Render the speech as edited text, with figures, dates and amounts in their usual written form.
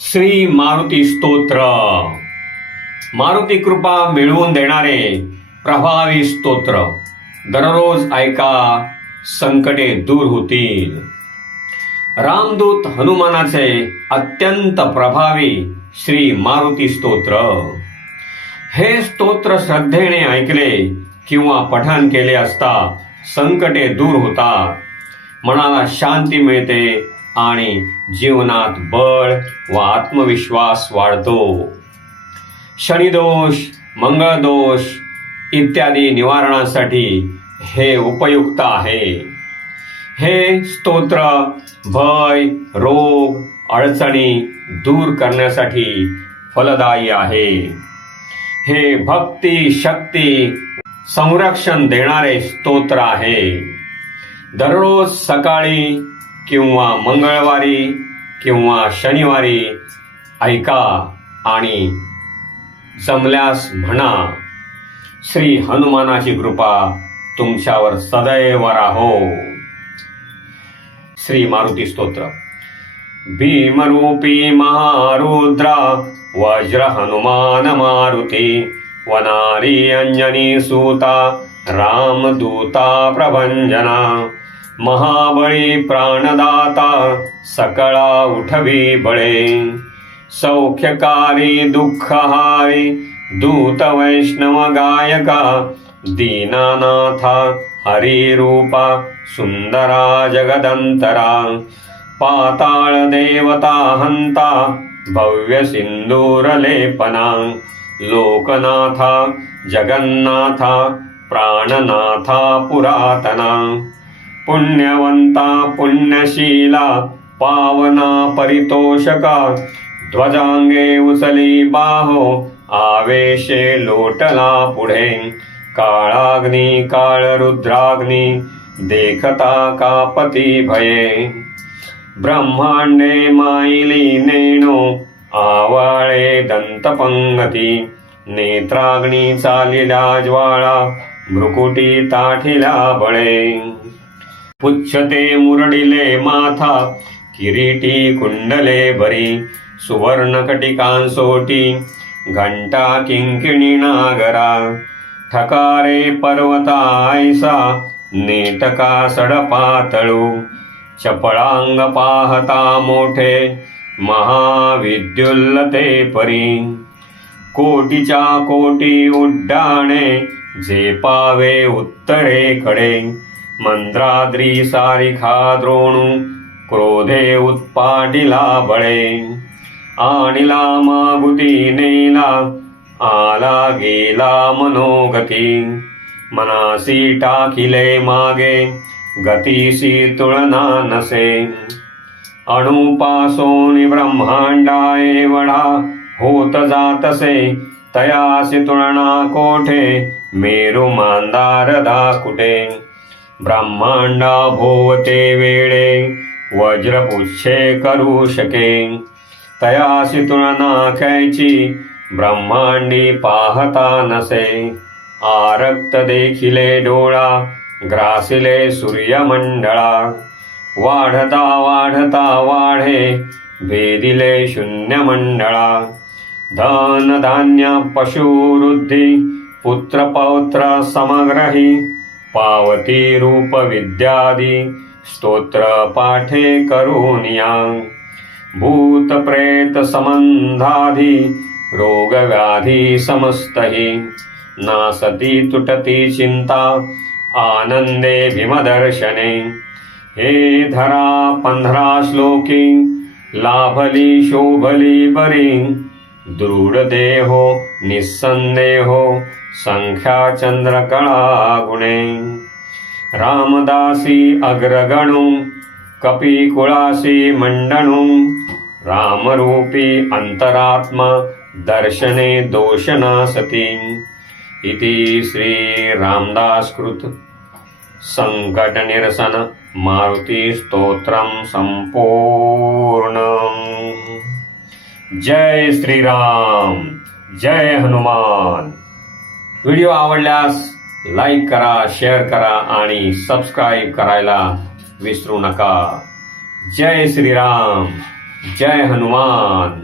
श्री मारुती स्तोत्र, मारुती कृपा मिळवून देणारे प्रभावी स्तोत्र. दररोज ऐका, संकटे दूर होतील. रामदूत हनुमानाचे अत्यंत प्रभावी श्री मारुती स्तोत्र. हे स्तोत्र श्रद्धेने ऐकले किंवा पठण केले असता संकटे दूर होतात, मनाला शांती मिळते आणि जीवनात बळ व आत्मविश्वास वाढतो. शनिदोष, मंगळदोष इत्यादी निवारणासाठी हे उपयुक्त आहे. हे स्तोत्र भय, रोग, अडचणी दूर करण्यासाठी फलदायी आहे. हे भक्ती, शक्ती, संरक्षण देणारे स्तोत्र आहे. दररोज सकाळी किंवा मंगळवारी किंवा शनिवारी ऐका आणि जमल्यास म्हणा. श्री हनुमानाची कृपा तुमच्यावर सदैव राहो. श्री मारुती स्तोत्र. भीमरूपी महारुद्रा वज्र हनुमान मारुती वनारी अंजनी सूता रामदूता प्रभंजना महाबळी प्राणदाता सकळा उठवी बळे सौख्यकारी दुःखहारी दूत वैष्णव गायका दीनानाथा हरिरूपा सुंदरा जगदंतरा पाताळ देवता हंता भव्य सिंदूर लेपना लोकनाथा जगन्नाथा प्राणनाथा पुरातना पुण्यवंता पुण्यशीला पावना परितोषका ध्वजांगे उचली बाहो आवेशे लोटला पुढे काळाग्नी काळ रुद्राग्नी देखता कापती भये ब्रह्मांडे माईली नेणो आवाळे दंतपंगती नेत्राग्नी चालिला ज्वाळा भ्रुकुटी ताठिला बळे पुच्छते मुरडिले माथा किरीटी कुंडले भरी सुवर्णकटिकांसोटी घंटा किंकिणी नागरा ठकारे पर्वता ऐसा नेटका सडपातळू चपळांग पाहता मोठे महाविद्युल्लते परी कोटीच्या कोटी उड्डाणे झेपावे उत्तरेकडे मंद्राद्री सारिखा द्रोणू क्रोधे उत्पाटिला बळे आणिला मागुती नेला आला गेला मनोगती मनासी टाकिले मागे गतीसी तुळना नसे अणुपासोनी ब्रह्मांडा एवढा होत जातसे तयासी तुळना कोठे मेरू मांदार दाकुटे ब्रह्मांडा भोवते वेळे वज्रपुच्छे करू शके तयासी तुळना कैची ब्रह्मांडी पाहता नसे आरक्त देखिले डोळा ग्रासिले सूर्यमंडळा वाढता वाढता वाढे भेदिले शून्यमंडळा धन धान्य पशुवृद्धी पुत्र पौत्र समग्रही पावती रूप विद्यादी स्तोत्र पाठे करूनिया भूत प्रेत संबंधाधी रोग व्याधी समस्तही नासती तुटती चिंता आनंदे भीमदर्शने हे धरा 15 श्लोकी लाभली शोभली बरी दृढ देहो निस्संदेहो संख्या चंद्रकळा गुणे रामदासी अग्रगणू कपिकुळासी मंडणू रामरूपी अंतरात्मा दर्शने दोषनासती इति श्री रामदासकृत संकट निरसन मारुती स्तोत्रम संपूर्ण. जय श्रीराम, जय हनुमान. व्हिडिओ आवडल्यास लाईक करा, शेअर करा आणि सबस्क्राईब करायला विसरू नका. जय श्रीराम, जय हनुमान.